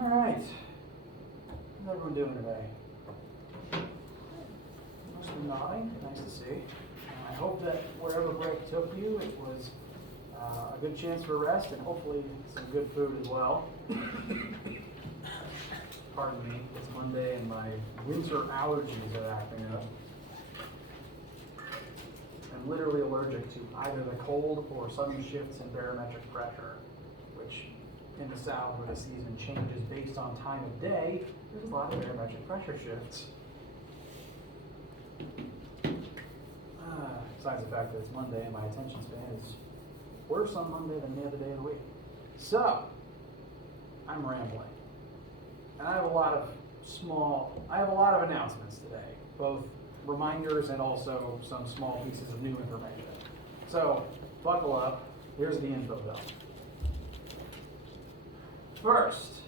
All right. How's everyone doing today? Mostly nodding. Nice to see. I hope that wherever break took you, it was a good chance for rest and hopefully some good food as well. Pardon me, it's Monday and my winter allergies are acting up. I'm literally allergic to either the cold or sudden shifts in barometric pressure, which in the south where the season changes based on time of day, there's a lot of barometric pressure shifts. Besides the fact that it's Monday and my attention span is worse on Monday than the other day of the week. So, I'm rambling. And I have a lot of announcements today, both reminders and also some small pieces of new information. So, buckle up. Here's the info dump. First,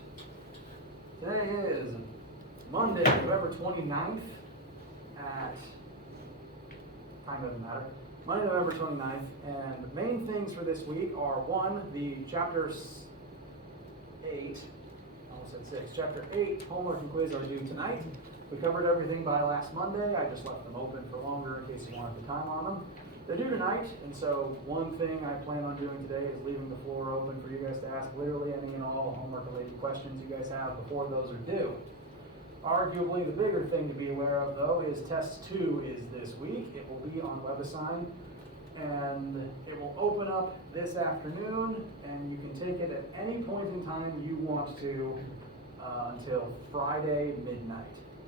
today is Monday, November 29th at, time doesn't matter, Monday, November 29th, and the main things for this week are, one, the Chapter 8, almost said 6, Chapter 8 homework and quiz are due tonight. We covered everything by last Monday. I just left them open for longer in case you wanted the time on them. They're due tonight, and so one thing I plan on doing today is leaving the floor open for you guys to ask literally any and all homework-related questions you guys have before those are due. Arguably, the bigger thing to be aware of, though, is Test 2 is this week. It will be on WebAssign, and it will open up this afternoon, and you can take it at any point in time you want to until Friday midnight.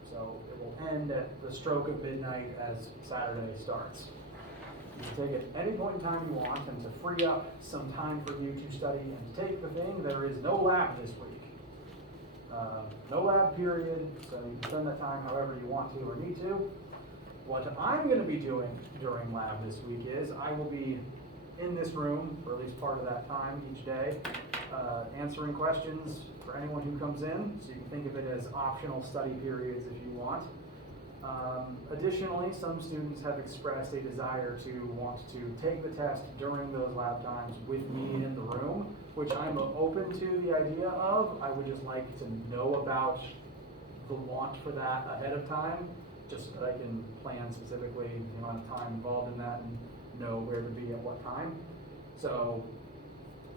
So it will end at the stroke of midnight as Saturday starts. You can take it any point in time you want, and to free up some time for you to study and to take the thing, there is no lab this week. No lab period, so you can spend that time however you want to or need to. What I'm going to be doing during lab this week is I will be in this room for at least part of that time each day, answering questions for anyone who comes in, so you can think of it as optional study periods if you want. Additionally, some students have expressed a desire to want to take the test during those lab times with me in the room, which I'm open to the idea of. I would just like to know about the want for that ahead of time, just so that I can plan specifically the amount of time involved in that and know where to be at what time. So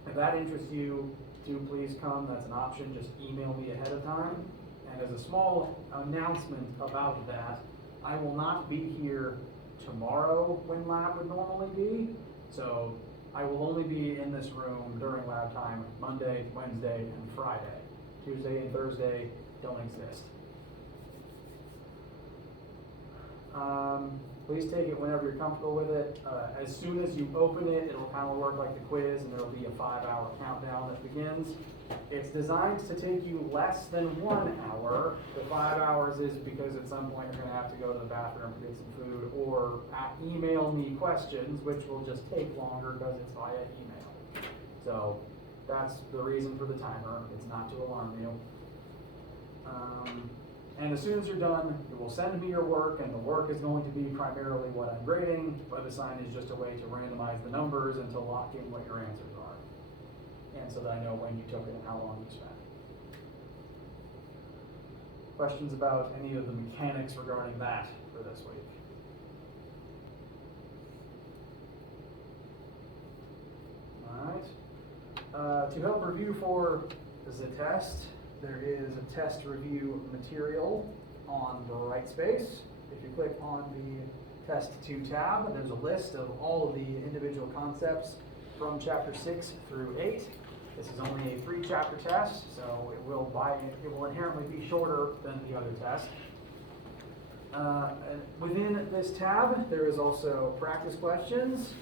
if that interests you, do please come. That's an option. Just email me ahead of time. And as a small announcement about that, I will not be here tomorrow when lab would normally be. So I will only be in this room during lab time Monday, Wednesday, and Friday. Tuesday and Thursday don't exist. Please take it whenever you're comfortable with it. As soon as you open it, it'll kind of work like the quiz, and there'll be a 5-hour countdown that begins. It's designed to take you less than 1 hour. The 5 hours is because at some point you're going to have to go to the bathroom to get some food, or email me questions, which will just take longer because it's via email. So that's the reason for the timer. It's not to alarm you. And as soon as you're done, you will send me your work, and the work is going to be primarily what I'm grading. WebAssign is just a way to randomize the numbers and to lock in what your answers are, and so that I know when you took it and how long you spent. Questions about any of the mechanics regarding that for this week? All right. To help review for the test, there is a test review material on the right space. If you click on the Test 2 tab, there's a list of all of the individual concepts from Chapter 6 through 8. This is only a 3-chapter test, so it will inherently be shorter than the other test. Within this tab, there is also practice questions.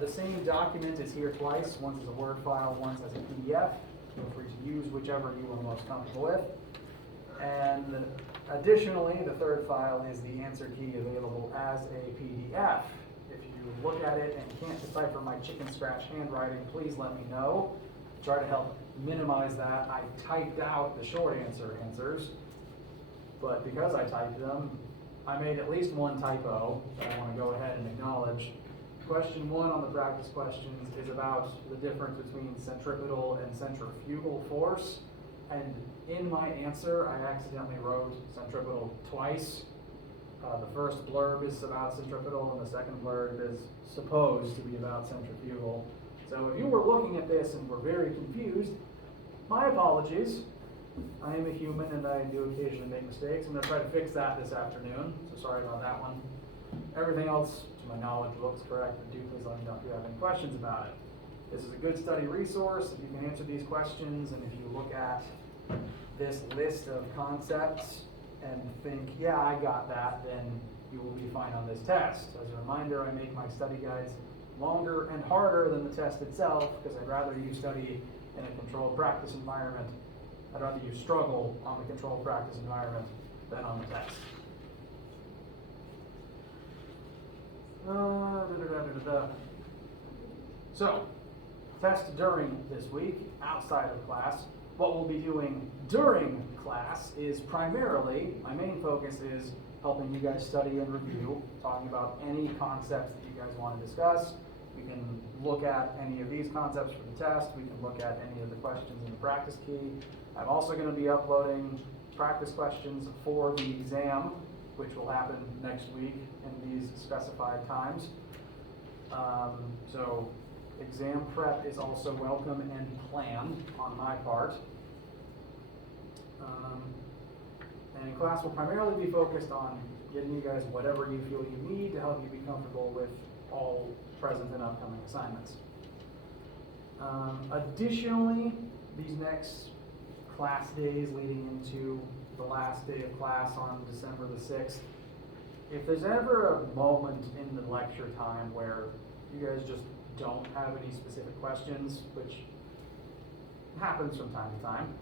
The same document is here twice, once as a Word file, once as a PDF. Feel free to use whichever you are most comfortable with. And additionally, the third file is the answer key available as a PDF. If you look at it and can't decipher my chicken scratch handwriting, please let me know. Try to help minimize that. I typed out the short answers, but because I typed them, I made at least one typo that I want to go ahead and acknowledge. Question 1 on the practice questions is about the difference between centripetal and centrifugal force. And in my answer, I accidentally wrote centripetal twice. The first blurb is about centripetal, and the second blurb is supposed to be about centrifugal. So if you were looking at this and were very confused, my apologies. I am a human and I do occasionally make mistakes. I'm going to try to fix that this afternoon, so sorry about that one. Everything else, to my knowledge, looks correct, and do please let me know if you have any questions about it. This is a good study resource if you can answer these questions, and if you look at this list of concepts and think, yeah, I got that, then you will be fine on this test. As a reminder, I make my study guides longer and harder than the test itself, because I'd rather you study in a controlled practice environment. I'd rather you struggle on the controlled practice environment than on the test. So, test during this week, outside of class. What we'll be doing during class is primarily, my main focus is helping you guys study and review, talking about any concepts that you guys want to discuss. We can look at any of these concepts for the test. We can look at any of the questions in the practice key. I'm also going to be uploading practice questions for the exam, which will happen next week in these specified times. So exam prep is also welcome and planned on my part. And class will primarily be focused on getting you guys whatever you feel you need to help you be comfortable with all present and upcoming assignments. Additionally, these next class days leading into the last day of class on December the 6th, if there's ever a moment in the lecture time where you guys just don't have any specific questions, which happens from time to time,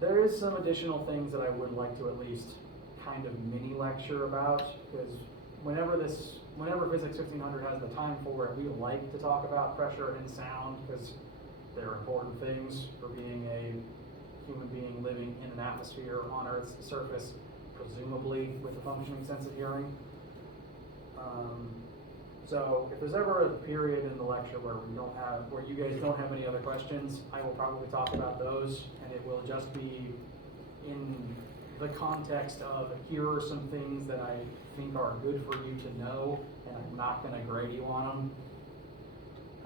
there is some additional things that I would like to at least kind of mini lecture about, because whenever Phys1500 has the time for it, we like to talk about pressure and sound, because they're important things for being a human being living in an atmosphere on Earth's surface, presumably with a functioning sense of hearing. So if there's ever a period in the lecture where you guys don't have any other questions, I will probably talk about those, and it will just be in the context of here are some things that I think are good for you to know, and I'm not going to grade you on them.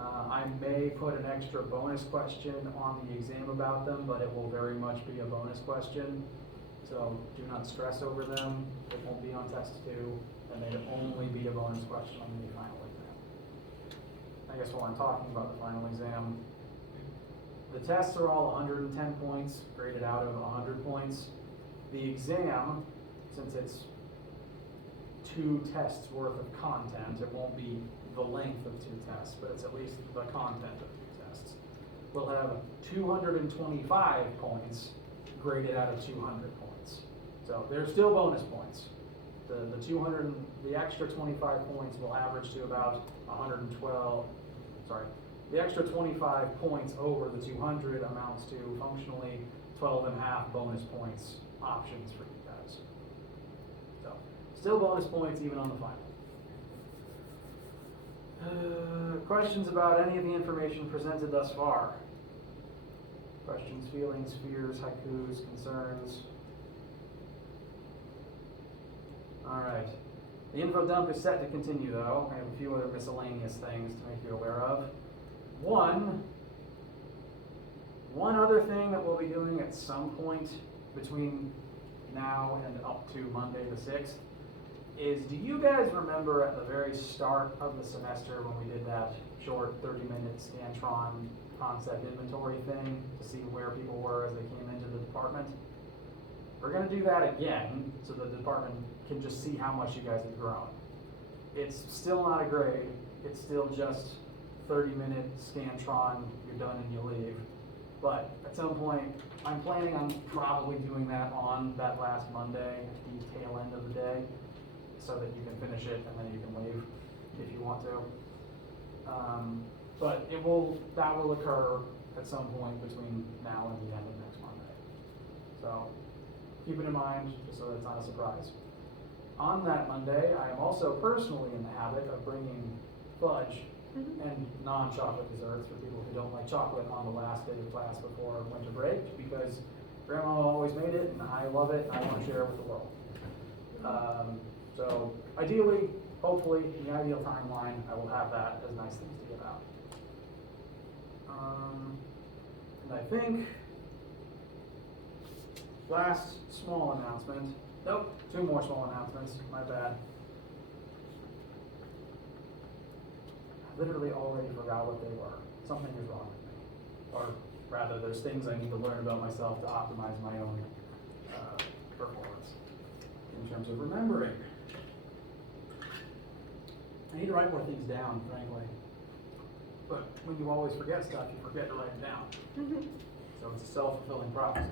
I may put an extra bonus question on the exam about them, but it will very much be a bonus question. So do not stress over them. It won't be on test 2, and they'd only be a bonus question on the final exam. I guess while I'm talking about the final exam, the tests are all 110 points, graded out of 100 points. The exam, since it's 2 tests worth of content, it won't be the length of 2 tests, but it's at least the content of 2 tests. We'll have 225 points graded out of 200 points. So there's still bonus points. The extra 25 points will average to about 112, the extra 25 points over the 200 amounts to functionally 12.5 bonus points options for you guys. So still bonus points even on the final. Questions about any of the information presented thus far? Questions, feelings, fears, haikus, concerns? All right. The info dump is set to continue though. I have a few other miscellaneous things to make you aware of. One other thing that we'll be doing at some point between now and up to Monday the 6th is, do you guys remember at the very start of the semester when we did that short 30-minute Scantron concept inventory thing to see where people were as they came into the department? We're going to do that again so the department can just see how much you guys have grown. It's still not a grade. It's still just 30-minute Scantron, you're done and you leave. But at some point, I'm planning on probably doing that on that last Monday, the tail end of the day, so that you can finish it and then you can leave if you want to. But that will occur at some point between now and the end of next Monday. So keep it in mind, just so that it's not a surprise. On that Monday, I am also personally in the habit of bringing fudge and non-chocolate desserts for people who don't like chocolate on the last day of class before winter break, because Grandma always made it, and I love it, and I want to share it with the world. So ideally, hopefully, in the ideal timeline, I will have that as nice things to give out. And I think last small announcement. Nope, 2 more small announcements. My bad. I literally already forgot what they were. Something is wrong with me. Or rather, there's things I need to learn about myself to optimize my own performance in terms of remembering. I need to write more things down, frankly. But when you always forget stuff, you forget to write it down. So it's a self-fulfilling prophecy.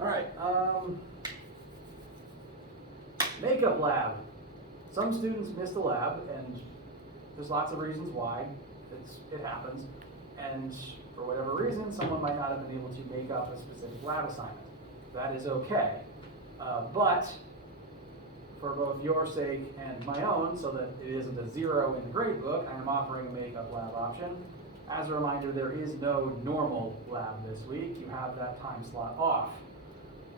All right. Makeup lab. Some students missed a lab, and there's lots of reasons why. It happens. And for whatever reason, someone might not have been able to make up a specific lab assignment. That is okay. But for both your sake and my own, so that it isn't a 0 in the grade book, I am offering a makeup lab option. As a reminder, there is no normal lab this week. You have that time slot off.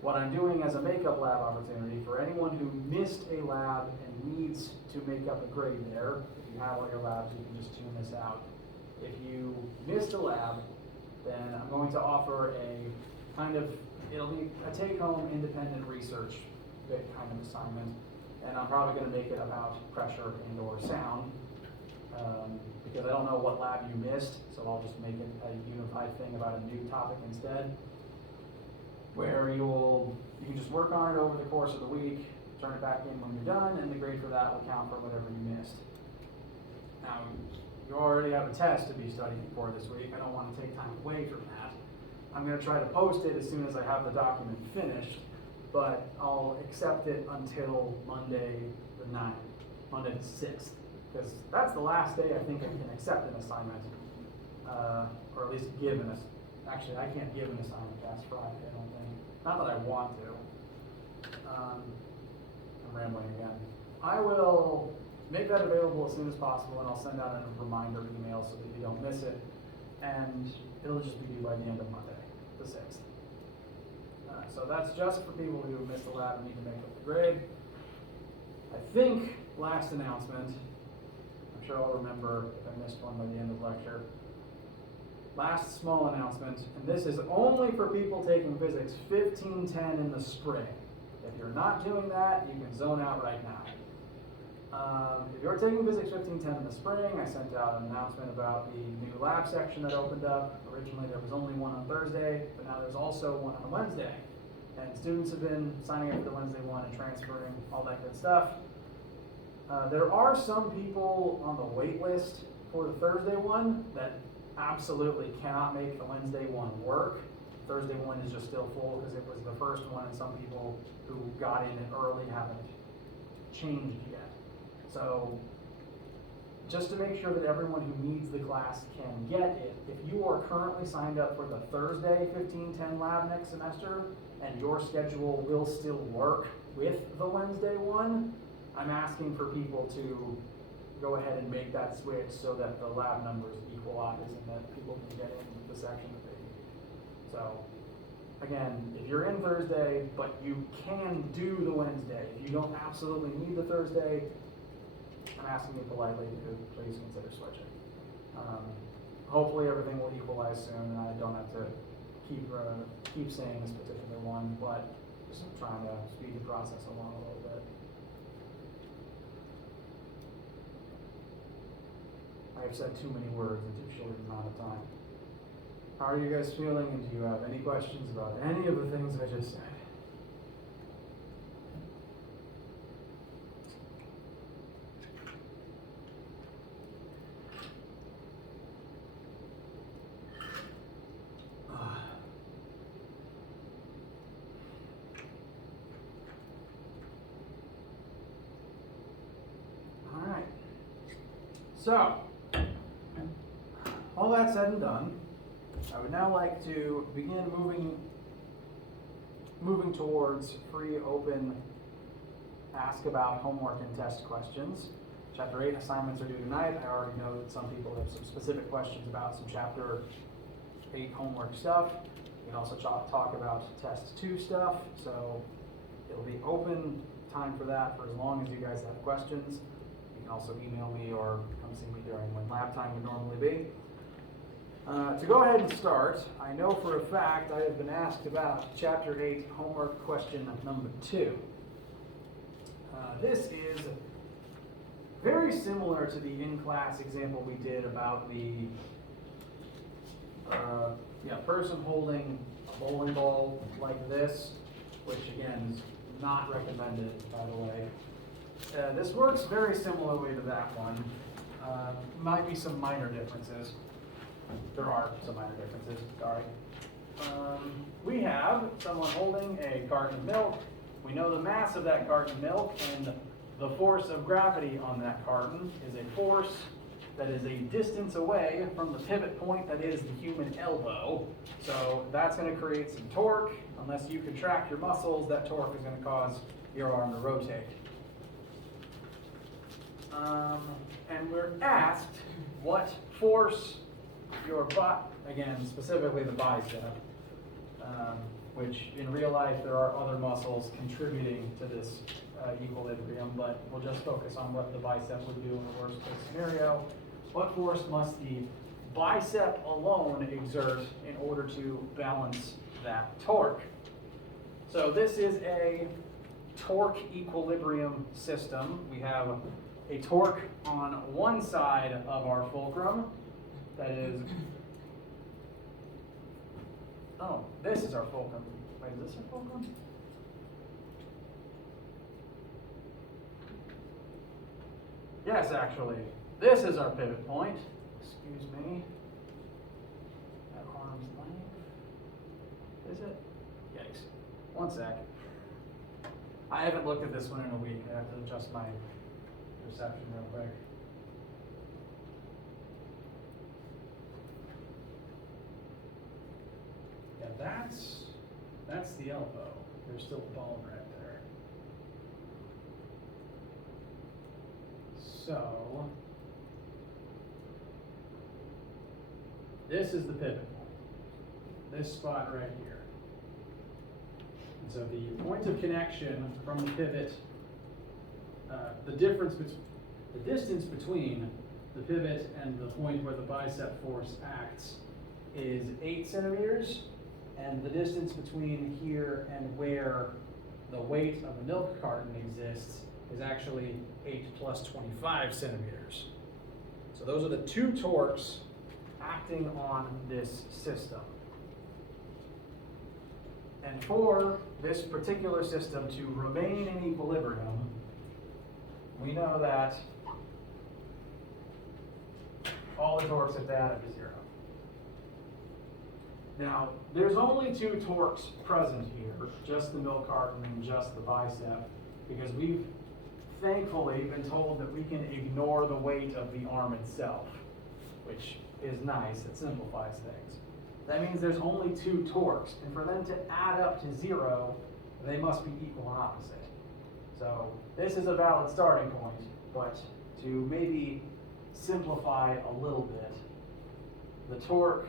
What I'm doing as a makeup lab opportunity for anyone who missed a lab and needs to make up a grade there, if you have all your labs, you can just tune this out. If you missed a lab, then I'm going to offer a kind of, it'll be a take-home independent research bit kind of assignment. And I'm probably going to make it about pressure and or sound, because I don't know what lab you missed, so I'll just make it a unified thing about a new topic instead, where you can just work on it over the course of the week, turn it back in when you're done, and the grade for that will count for whatever you missed. Now, you already have a test to be studying for this week. I don't want to take time away from that. I'm going to try to post it as soon as I have the document finished, but I'll accept it until Monday the 9th, Monday the 6th, because that's the last day I think I can accept an assignment, or at least give an assignment. Actually, I can't give an assignment past Friday, I don't think. Not that I want to. I'm rambling again. I will make that available as soon as possible, and I'll send out a reminder email so that you don't miss it, and it'll just be due by the end of Monday, the 6th. So that's just for people who missed the lab and need to make up the grade. I think last announcement, I'm sure I'll remember if I missed one by the end of the lecture. Last small announcement, and this is only for people taking Physics 1510 in the spring. If you're not doing that, you can zone out right now. If you're taking Physics 1510 in the spring, I sent out an announcement about the new lab section that opened up. Originally there was only one on Thursday, but now there's also one on Wednesday. And students have been signing up for the Wednesday one and transferring, all that good stuff. There are some people on the wait list for the Thursday one that absolutely cannot make the Wednesday one work. Thursday one is just still full because it was the first one, and some people who got in it early haven't changed yet. So just to make sure that everyone who needs the class can get it, if you are currently signed up for the Thursday 1510 lab next semester, and your schedule will still work with the Wednesday one, I'm asking for people to go ahead and make that switch so that the lab numbers equalize and that people can get in the section that they need. So again, if you're in Thursday, but you can do the Wednesday, if you don't absolutely need the Thursday, I'm asking you politely to please consider switching. Hopefully everything will equalize soon, and I don't have to keep saying this particular one, but just trying to speed the process along a little bit. I have said too many words in too short an amount of time. How are you guys feeling, and do you have any questions about any of the things I just said? All right. So, all that said and done, I would now like to begin moving towards free, open, ask about homework and test questions. Chapter 8 assignments are due tonight. I already know that some people have some specific questions about some Chapter 8 homework stuff. We can also talk about Test 2 stuff, so it'll be open time for that for as long as you guys have questions. You can also email me or come see me during when lab time would normally be. To go ahead and start, I know for a fact I have been asked about Chapter 8 homework question number 2. This is very similar to the in-class example we did about the person holding a bowling ball like this, which again is not recommended, by the way. This works very similarly to that one. Might be some minor differences. There are some minor differences, sorry. We have someone holding a carton of milk. We know the mass of that carton of milk, and the force of gravity on that carton is a force that is a distance away from the pivot point that is the human elbow. So that's going to create some torque. Unless you contract your muscles, that torque is going to cause your arm to rotate. And we're asked what force your butt, again, specifically the bicep, which in real life there are other muscles contributing to this equilibrium, but we'll just focus on what the bicep would do in the worst case scenario. What force must the bicep alone exert in order to balance that torque? So this is a torque equilibrium system. We have a torque on one side of our fulcrum that is, oh, this is our fulcrum. Wait, is this our fulcrum? Yes, actually. This is our pivot point. Excuse me. At arm's length. Is it? Yikes. One sec. I haven't looked at this one in a week. I have to adjust my perception real quick. Yeah, that's the elbow. There's still a bone right there. So this is the pivot point. This spot right here. And so the point of connection from the pivot, the distance between the pivot and the point where the bicep force acts is 8 centimeters, and the distance between here and where the weight of the milk carton exists is actually 8 plus 25 centimeters. So those are the two torques acting on this system. And for this particular system to remain in equilibrium, we know that all the torques have to add up to 0. Now, there's only two torques present here, just the milk carton and just the bicep, because we've thankfully been told that we can ignore the weight of the arm itself, which is nice. It simplifies things. That means there's only two torques, and for them to add up to 0, they must be equal and opposite. So this is a valid starting point, but to maybe simplify a little bit, the torque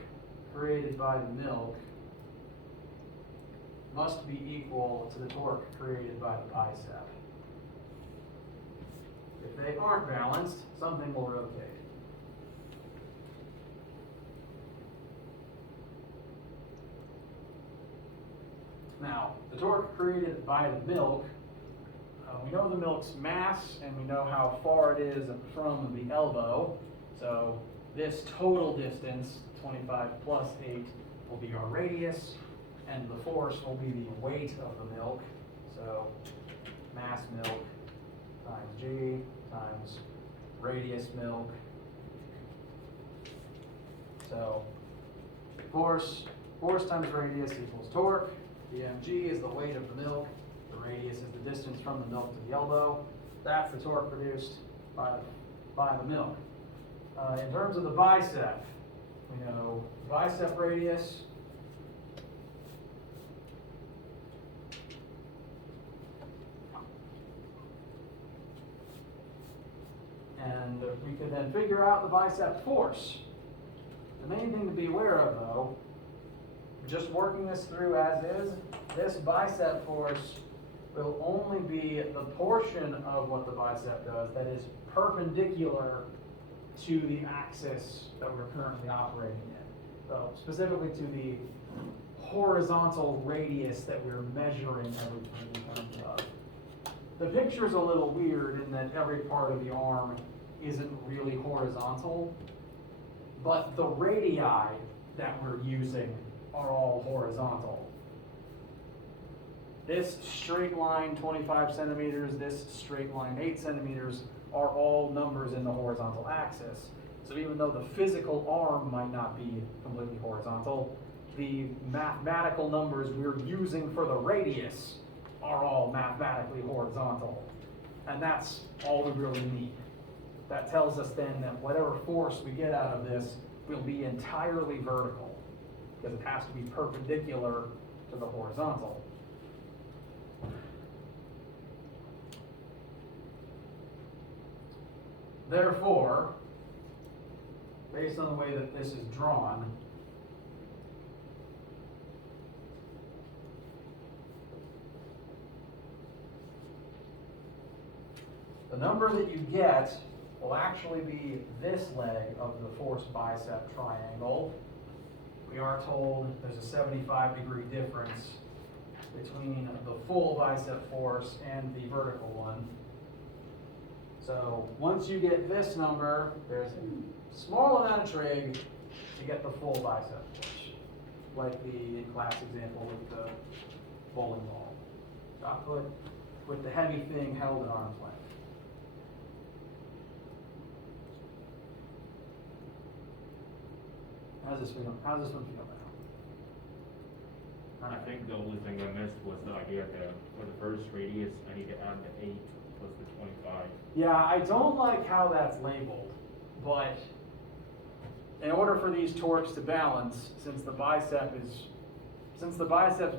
created by the milk must be equal to the torque created by the bicep. If they aren't balanced, something will rotate. Now, the torque created by the milk, we know the milk's mass and we know how far it is from the elbow. So this total distance, 25 plus 8, will be our radius, and the force will be the weight of the milk. So mass milk times G times radius milk. So force times radius equals torque. The mg is the weight of the milk. The radius is the distance from the milk to the elbow. That's the torque produced by the milk. In terms of the bicep, we know bicep radius and we can then figure out the bicep force. The main thing to be aware of, though, just working this through as is, this bicep force will only be the portion of what the bicep does that is perpendicular to the axis that we're currently operating in. So specifically to the horizontal radius that we're measuring everything in terms of. The picture is a little weird in that every part of the arm isn't really horizontal, but the radii that we're using are all horizontal. This straight line 25 centimeters, this straight line 8 centimeters are all numbers in the horizontal axis. So even though the physical arm might not be completely horizontal, the mathematical numbers we're using for the radius are all mathematically horizontal. And that's all we really need. That tells us then that whatever force we get out of this will be entirely vertical, because it has to be perpendicular to the horizontal. Therefore, based on the way that this is drawn, the number that you get will actually be this leg of the forced bicep triangle. We are told there's a 75-degree difference between the full bicep force and the vertical one. So once you get this number, there's a small amount of trig to get the full bicep force, like the in-class example with the bowling ball. Shot put with the heavy thing held at arm's length. How's this one feel now? I think the only thing I missed was the idea that for the first radius, I need to add the 8 plus the 25. Yeah, I don't like how that's labeled, but in order for these torques to balance, since the bicep's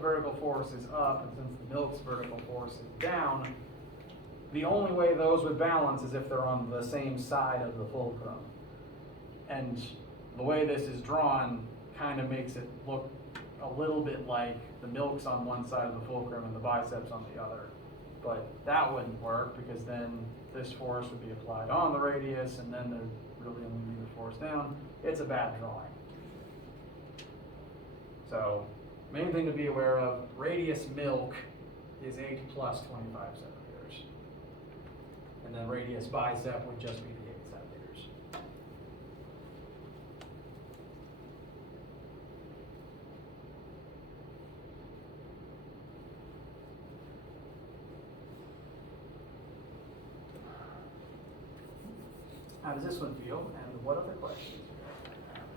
vertical force is up and since the milk's vertical force is down, the only way those would balance is if they're on the same side of the fulcrum. And the way this is drawn kind of makes it look a little bit like the milk's on one side of the fulcrum and the bicep's on the other. But that wouldn't work, because then this force would be applied on the radius and then there'd really only be the force down. It's a bad drawing. So, main thing to be aware of, radius milk is 8 plus 25 centimeters. And then radius bicep would just be the 8 centimeters. How does this one feel, and what other questions do you guys have?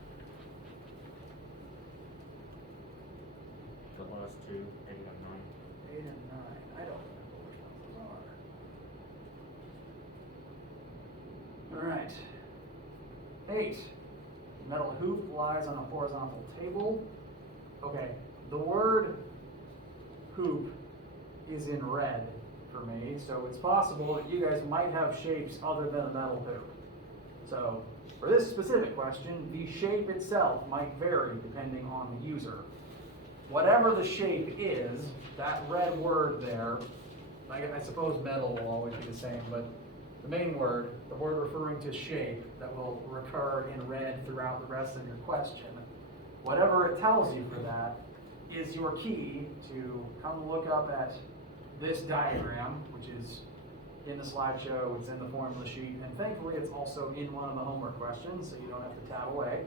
The last two, 8 and 9. 8 and 9. I don't remember which ones those are. All right. 8. Metal hoop lies on a horizontal table. Okay, the word hoop is in red for me, so it's possible that you guys might have shapes other than a metal hoop. So, for this specific question, the shape itself might vary depending on the user. Whatever the shape is, that red word there, I suppose metal will always be the same, but the main word, the word referring to shape that will recur in red throughout the rest of your question, whatever it tells you for that is your key to come look up at this diagram, which is in the slideshow, it's in the formula sheet, and thankfully it's also in one of the homework questions, so you don't have to tab away.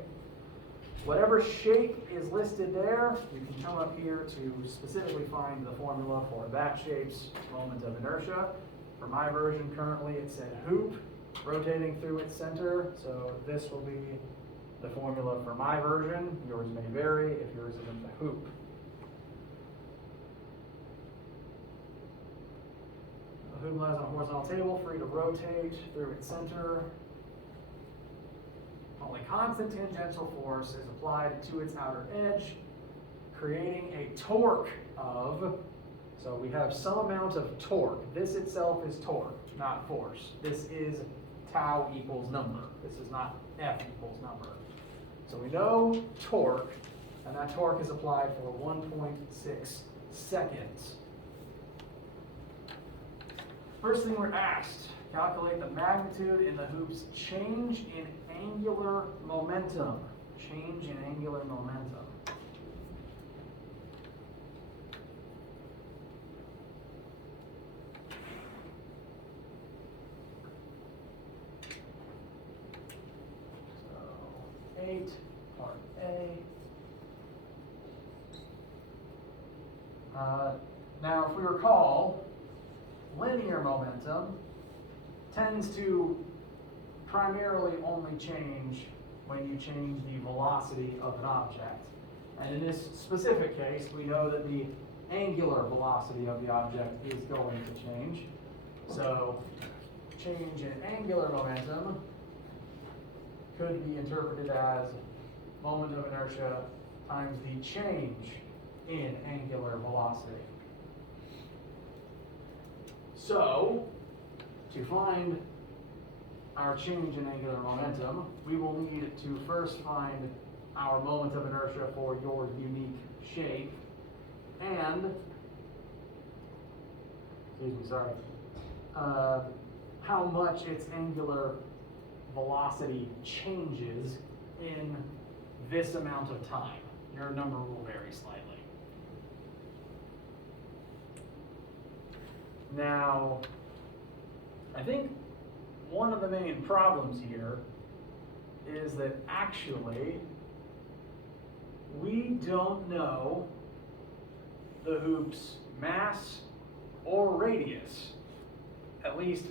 Whatever shape is listed there, you can come up here to specifically find the formula for that shape's moment of inertia. For my version currently it said hoop, rotating through its center, so this will be the formula for my version. Yours may vary if yours isn't the hoop. The hoop lies on a horizontal table, free to rotate through its center. Only constant tangential force is applied to its outer edge, creating a torque of, so we have some amount of torque. This itself is torque, not force. This is tau equals number. This is not F equals number. So we know torque, and that torque is applied for 1.6 seconds. First thing we're asked, calculate the magnitude in the hoop's change in angular momentum. Change in angular momentum. So, 8, part A. Now, if we recall, linear momentum tends to primarily only change when you change the velocity of an object. And in this specific case, we know that the angular velocity of the object is going to change. So change in angular momentum could be interpreted as moment of inertia times the change in angular velocity. So, to find our change in angular momentum, we will need to first find our moment of inertia for your unique shape and, how much its angular velocity changes in this amount of time. Your number will vary slightly. Now, I think one of the main problems here is that actually we don't know the hoop's mass or radius. At least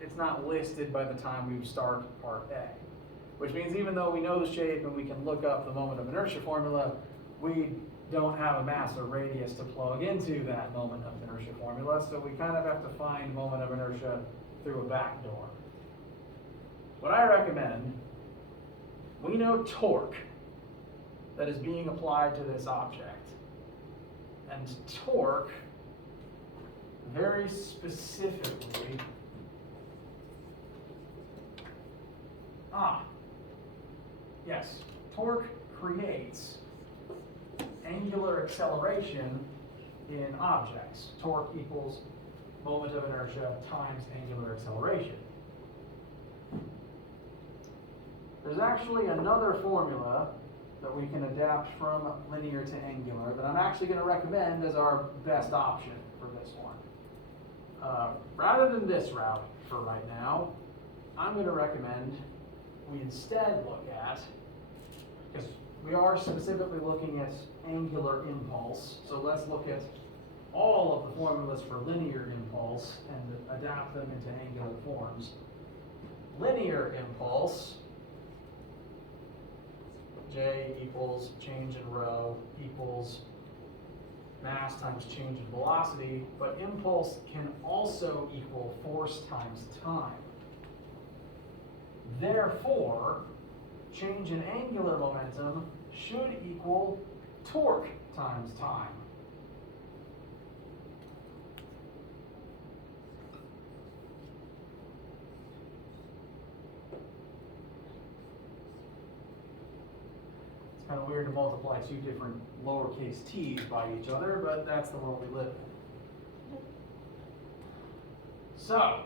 it's not listed by the time we start part A. Which means even though we know the shape and we can look up the moment of inertia formula, we don't have a mass or radius to plug into that moment of inertia formula, so we kind of have to find moment of inertia through a back door. What I recommend, we know torque that is being applied to this object. And torque, very specifically, yes, torque creates angular acceleration in objects. Torque equals moment of inertia times angular acceleration. There's actually another formula that we can adapt from linear to angular that I'm actually going to recommend as our best option for this one. Rather than this route for right now, I'm going to recommend we instead look at, because we are specifically looking at angular impulse, so let's look at all of the formulas for linear impulse and adapt them into angular forms. Linear impulse, J equals change in rho equals mass times change in velocity, but impulse can also equal force times time. Therefore, change in angular momentum should equal torque times time. It's kind of weird to multiply two different lowercase t's by each other, but that's the world we live in. So,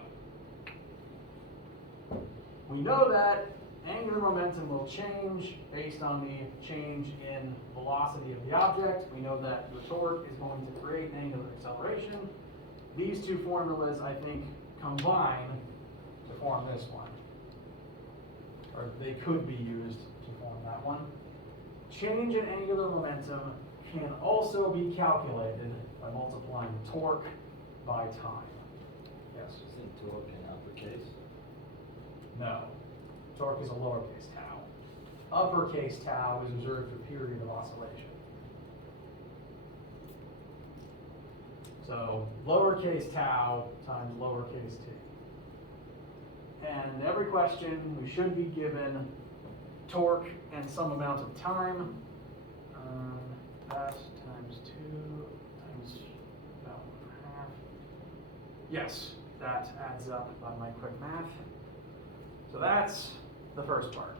we know that angular momentum will change based on the change in velocity of the object. We know that the torque is going to create angular acceleration. These two formulas, I think, combine to form this one. Or they could be used to form that one. Change in angular momentum can also be calculated by multiplying torque by time. Yes? Isn't torque in uppercase? No. Torque is a lowercase tau. Uppercase tau is observed for period of oscillation. So lowercase tau times lowercase t. And every question we should be given torque and some amount of time. That times 2 times about 1/2. Yes, that adds up by my quick math. So that's the first part.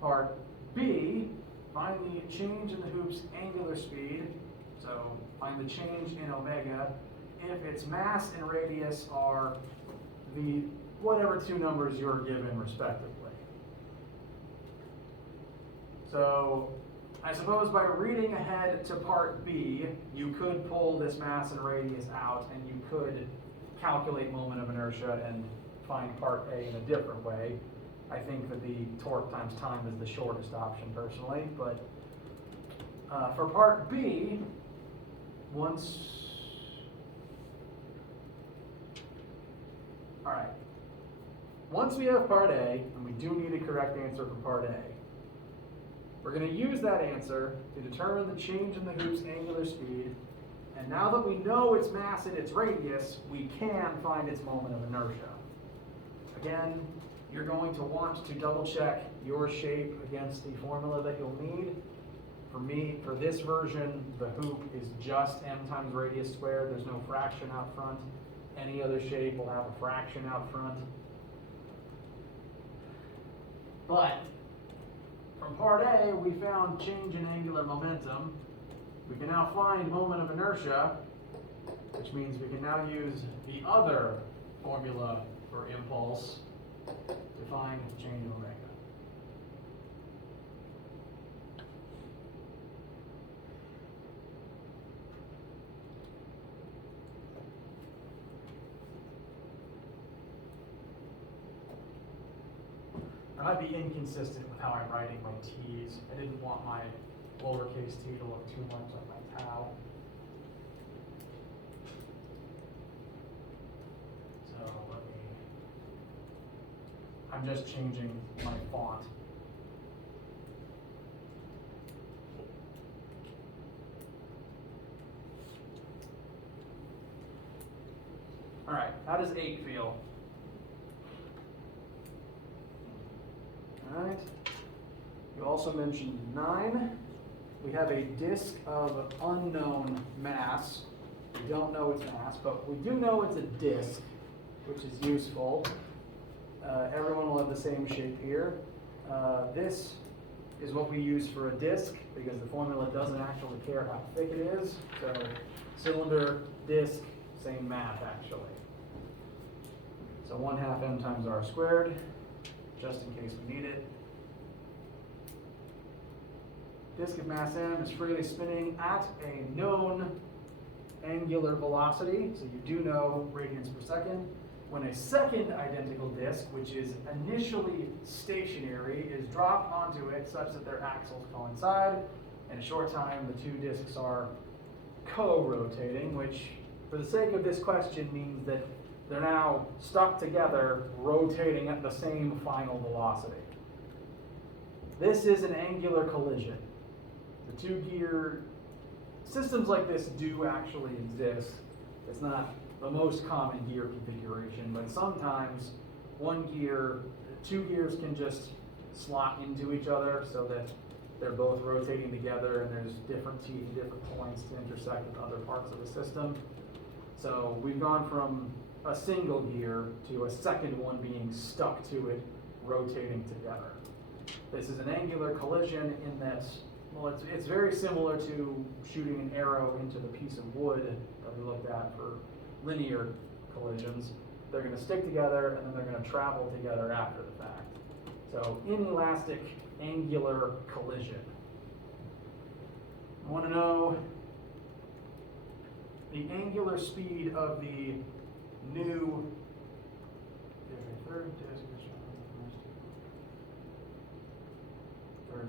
Part B, find the change in the hoop's angular speed. So find the change in omega if its mass and radius are the whatever two numbers you're given respectively. So I suppose by reading ahead to part B, you could pull this mass and radius out and you could calculate moment of inertia and find part A in a different way. I think that the torque times time is the shortest option personally, but for part B, once we have part A, and we do need a correct answer for part A, we're going to use that answer to determine the change in the hoop's angular speed, and now that we know its mass and its radius, we can find its moment of inertia. Again, you're going to want to double check your shape against the formula that you'll need. For me, for this version, the hoop is just m times radius squared. There's no fraction out front. Any other shape will have a fraction out front. But from part A, we found change in angular momentum. We can now find moment of inertia, which means we can now use the other formula for impulse to find change in omega. I might be inconsistent with how I'm writing my T's. I didn't want my lowercase t to look too much like my tau. So I'm just changing my font. All right, how does 8 feel? All right. You also mentioned 9. We have a disk of unknown mass. We don't know its mass, but we do know it's a disk, which is useful. Everyone will have the same shape here. This is what we use for a disk because the formula doesn't actually care how thick it is. So cylinder, disk, same math actually. So 1/2 m times r squared, just in case we need it. Disk of mass m is freely spinning at a known angular velocity, so you do know radians per second. When a second identical disk, which is initially stationary, is dropped onto it such that their axles coincide, in a short time the two disks are co-rotating, which for the sake of this question means that they're now stuck together, rotating at the same final velocity. This is an angular collision. The two-gear systems like this do actually exist. It's not the most common gear configuration, but sometimes two gears can just slot into each other so that they're both rotating together and there's different teeth and different points to intersect with other parts of the system. So we've gone from a single gear to a second one being stuck to it, rotating together. This is an angular collision in that, well, it's very similar to shooting an arrow into the piece of wood that we looked at for linear collisions. They're going to stick together and then they're going to travel together after the fact. So inelastic angular collision. I want to know the angular speed of the new third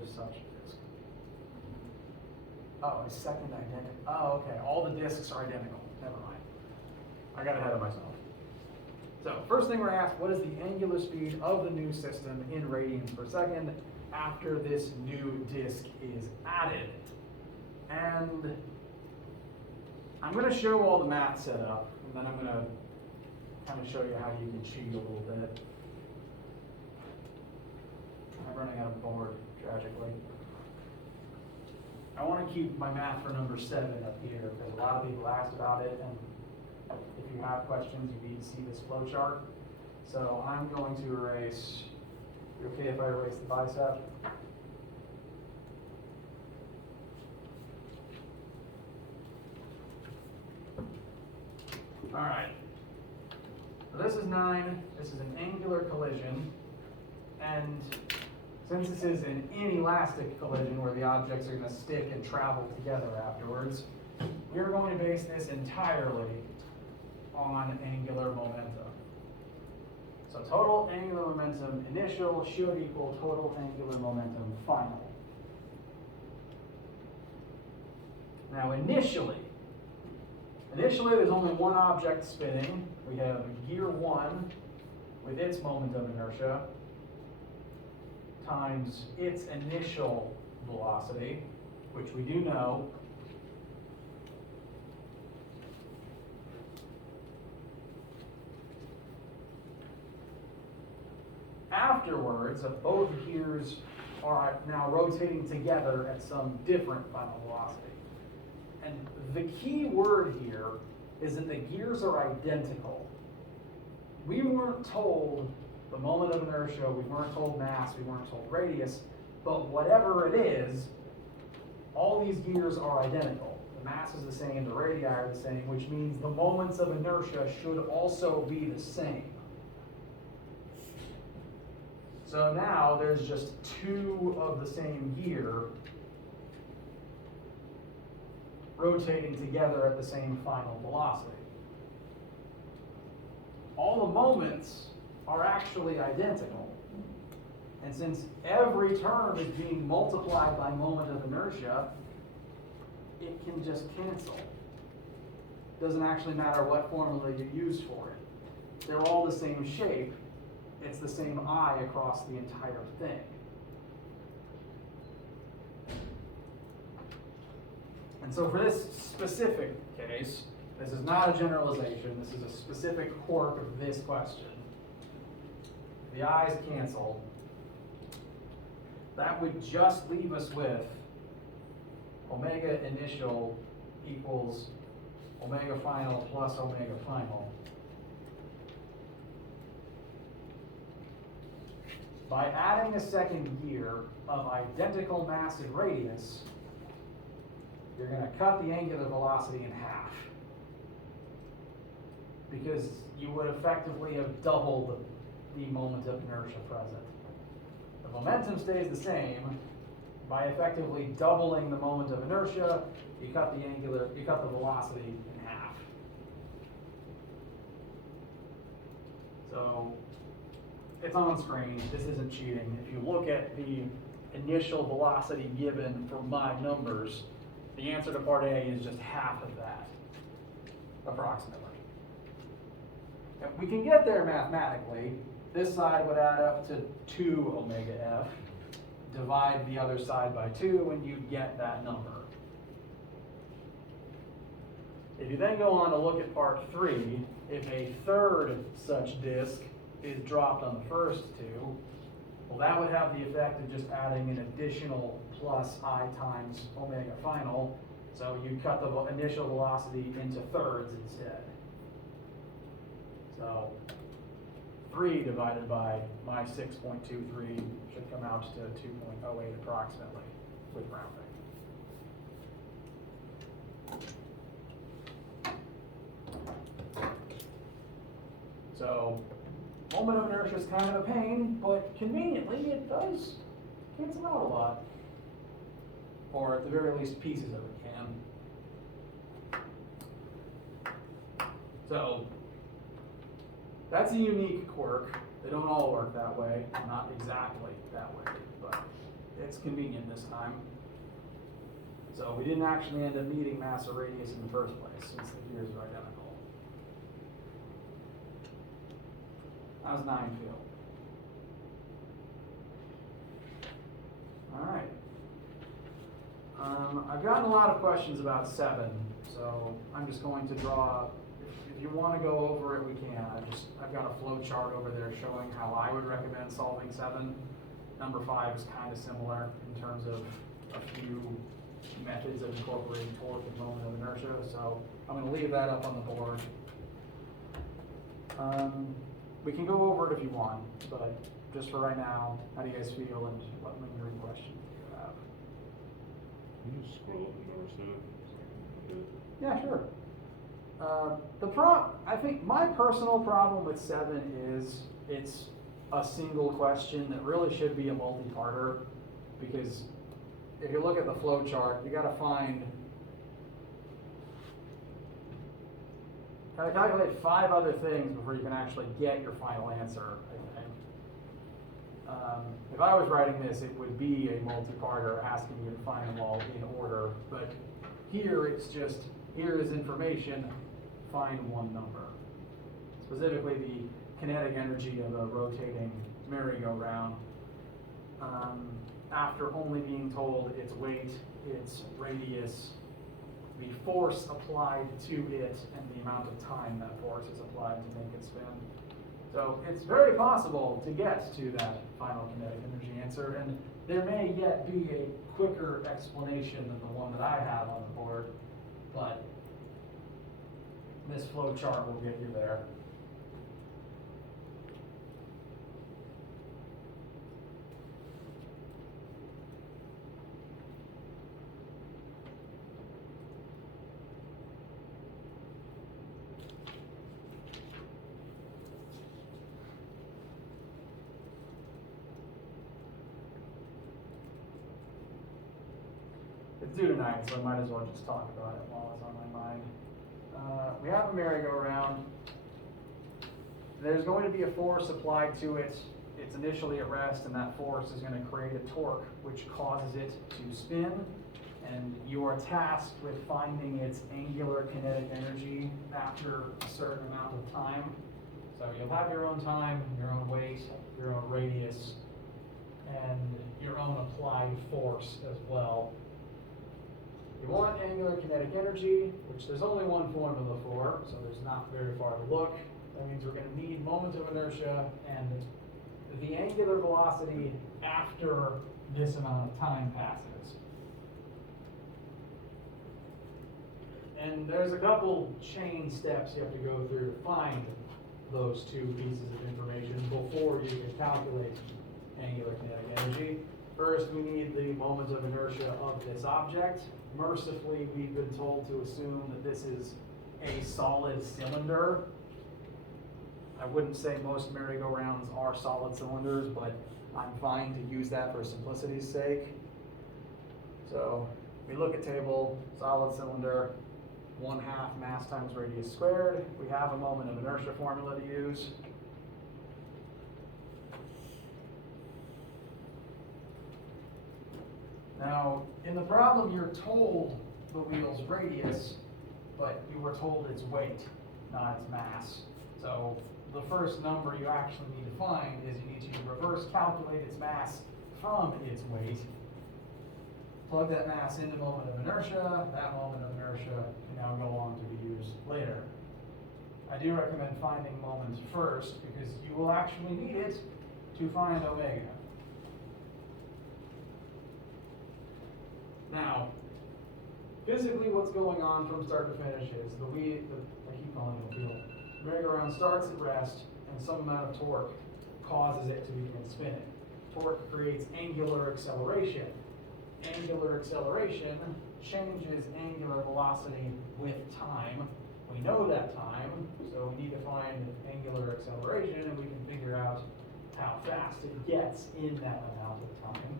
such disk. Oh, a second identical. Oh, okay. All the disks are identical. Never mind. I got ahead of myself. So first thing we're asked, what is the angular speed of the new system in radians per second after this new disk is added? And I'm going to show all the math set up, and then I'm going to kind of show you how you can cheat a little bit. I'm running out of board, tragically. I want to keep my math for number 7 up here because a lot of people asked about it, and if you have questions, you need to see this flow chart. So I'm going to erase, you okay if I erase the bicep? All right. So this is 9, this is an angular collision, and since this is an inelastic collision where the objects are going to stick and travel together afterwards, we're going to base this entirely on angular momentum. So total angular momentum initial should equal total angular momentum final. Now initially there's only one object spinning. We have gear 1 with its moment of inertia times its initial velocity, which we do know. Afterwards, both gears are now rotating together at some different final velocity. And the key word here is that the gears are identical. We weren't told the moment of inertia, we weren't told mass, we weren't told radius, but whatever it is, all these gears are identical. The mass is the same, the radii are the same, which means the moments of inertia should also be the same. So now there's just 2 of the same gear rotating together at the same final velocity. All the moments are actually identical. And since every term is being multiplied by moment of inertia, it can just cancel. Doesn't actually matter what formula you use for it. They're all the same shape. It's the same I across the entire thing. And so for this specific case, this is not a generalization, this is a specific quirk of this question. The i's cancel. That would just leave us with omega initial equals omega final plus omega final. By adding a second gear of identical mass and radius, you're going to cut the angular velocity in half. Because you would effectively have doubled the moment of inertia present. The momentum stays the same. By effectively doubling the moment of inertia, you cut the velocity in half. So it's on screen, this isn't cheating. If you look at the initial velocity given for my numbers, the answer to part A is just half of that, approximately. And we can get there mathematically. This side would add up to 2 omega f. Divide the other side by 2 and you get that number. If you then go on to look at part 3, if a third such disk is dropped on the first 2, well, that would have the effect of just adding an additional plus I times omega final. So you cut the initial velocity into thirds instead. So 3 divided by my 6.23 should come out to 2.08 approximately with rounding. So moment of inertia is kind of a pain, but conveniently it does cancel out a lot. Or at the very least pieces of it can. So that's a unique quirk. They don't all work that way, not exactly that way, but it's convenient this time. So we didn't actually end up needing mass or radius in the first place, since the gears are identical. How's 9 feel? All right. I've gotten a lot of questions about 7, so I'm just going to draw. If you want to go over it, we can. I've got a flow chart over there showing how I would recommend solving 7. Number 5 is kind of similar in terms of a few methods of incorporating torque and moment of inertia. So I'm going to leave that up on the board. We can go over it if you want, but just for right now, how do you guys feel and what lingering questions do you have? Can you scroll up more stuff? Yeah, sure. I think my personal problem with 7 is it's a single question that really should be a multi-parter, because if you look at the flow chart, you gotta calculate 5 other things before you can actually get your final answer, I think. If I was writing this, it would be a multi-parter asking you to find them all in order, but here it's just, here is information, find one number. Specifically the kinetic energy of a rotating merry-go-round. After only being told its weight, its radius, the force applied to it, and the amount of time that force is applied to make it spin. So it's very possible to get to that final kinetic energy answer, and there may yet be a quicker explanation than the one that I have on the board, but this flow chart will get you there. It's due tonight, so I might as well just talk about it while it's on my mind. We have a merry-go-round. There's going to be a force applied to it. It's initially at rest, and that force is going to create a torque, which causes it to spin. And you are tasked with finding its angular kinetic energy after a certain amount of time. So you'll have your own time, your own weight, your own radius, and your own applied force as well. You want angular kinetic energy, which there's only one formula for, so there's not very far to look. That means we're going to need moment of inertia and the angular velocity after this amount of time passes. And there's a couple chain steps you have to go through to find those two pieces of information before you can calculate angular kinetic energy. First, we need the moment of inertia of this object. Mercifully, we've been told to assume that this is a solid cylinder. I wouldn't say most merry-go-rounds are solid cylinders, but I'm fine to use that for simplicity's sake. So we look at table, solid cylinder, 1/2 mass times radius squared. We have a moment of inertia formula to use. Now, in the problem, you're told the wheel's radius, but you were told its weight, not its mass. So the first number you actually need to find is you need to reverse calculate its mass from its weight. Plug that mass into moment of inertia. That moment of inertia can now go on to be used later. I do recommend finding moment first because you will actually need it to find omega. Now, physically what's going on from start to finish is I keep calling it a wheel. The merry-go-round starts at rest and some amount of torque causes it to begin spinning. Torque creates angular acceleration. Angular acceleration changes angular velocity with time. We know that time, so we need to find angular acceleration and we can figure out how fast it gets in that amount of time.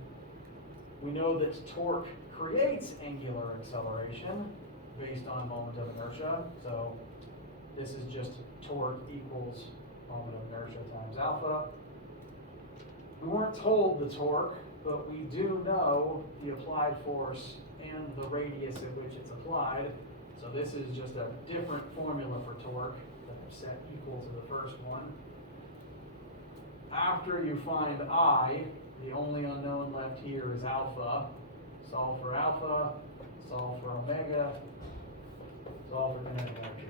We know that torque creates angular acceleration based on moment of inertia. So this is just torque equals moment of inertia times alpha. We weren't told the torque, but we do know the applied force and the radius at which it's applied. So this is just a different formula for torque that I've set equal to the first one. After you find I, the only unknown left here is alpha. Solve for alpha, solve for omega, solve for kinetic energy.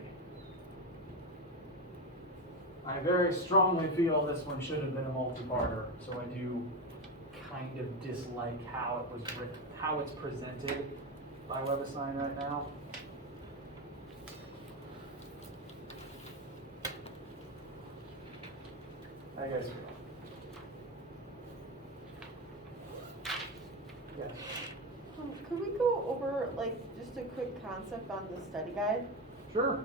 I very strongly feel this one should have been a multi-parter, so I do kind of dislike how it was written, how it's presented by WebAssign right now. How you guys feel? Yes. Could we go over like just a quick concept on the study guide? Sure.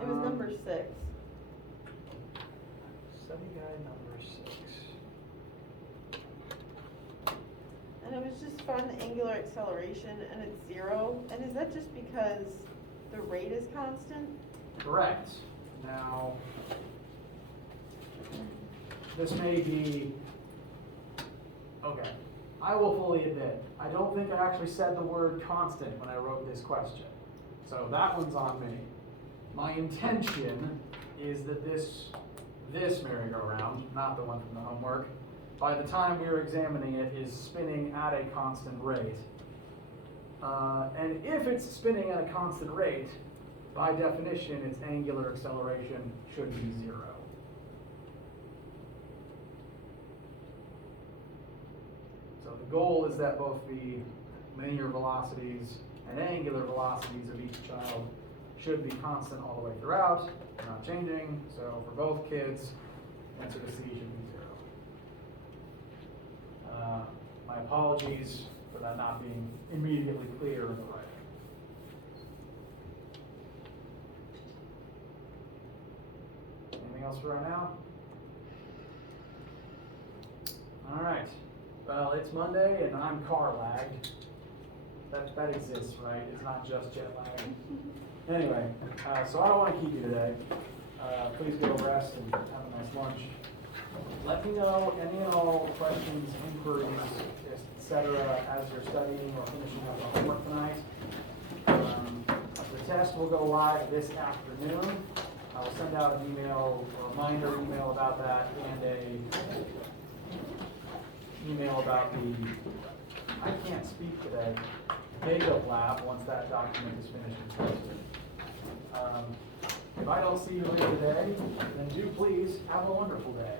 It was number 6. Study guide number 6. And it was just find the angular acceleration and it's 0. And is that just because the rate is constant? Correct. Now, this may be, okay, I will fully admit, I don't think I actually said the word constant when I wrote this question. So that one's on me. My intention is that this merry-go-round, not the one from the homework, by the time we're examining it, is spinning at a constant rate. And if it's spinning at a constant rate, by definition, its angular acceleration should be 0. So the goal is that both the linear velocities and angular velocities of each child should be constant all the way throughout. They're not changing. So for both kids, answer to C should be 0. My apologies for that not being immediately clear in the writing. Anything else for right now? All right. Well, it's Monday and I'm car lagged. That exists, right? It's not just jet lag. Anyway, so I don't want to keep you today. Please go rest and have a nice lunch. Let me know any and all questions, inquiries, etc. as you're studying or finishing up your homework tonight. The test will go live this afternoon. I will send out an email, a reminder email about that, and a email about the, I can't speak today, makeup lab once that document is finished and posted. If I don't see you later today, then do please have a wonderful day.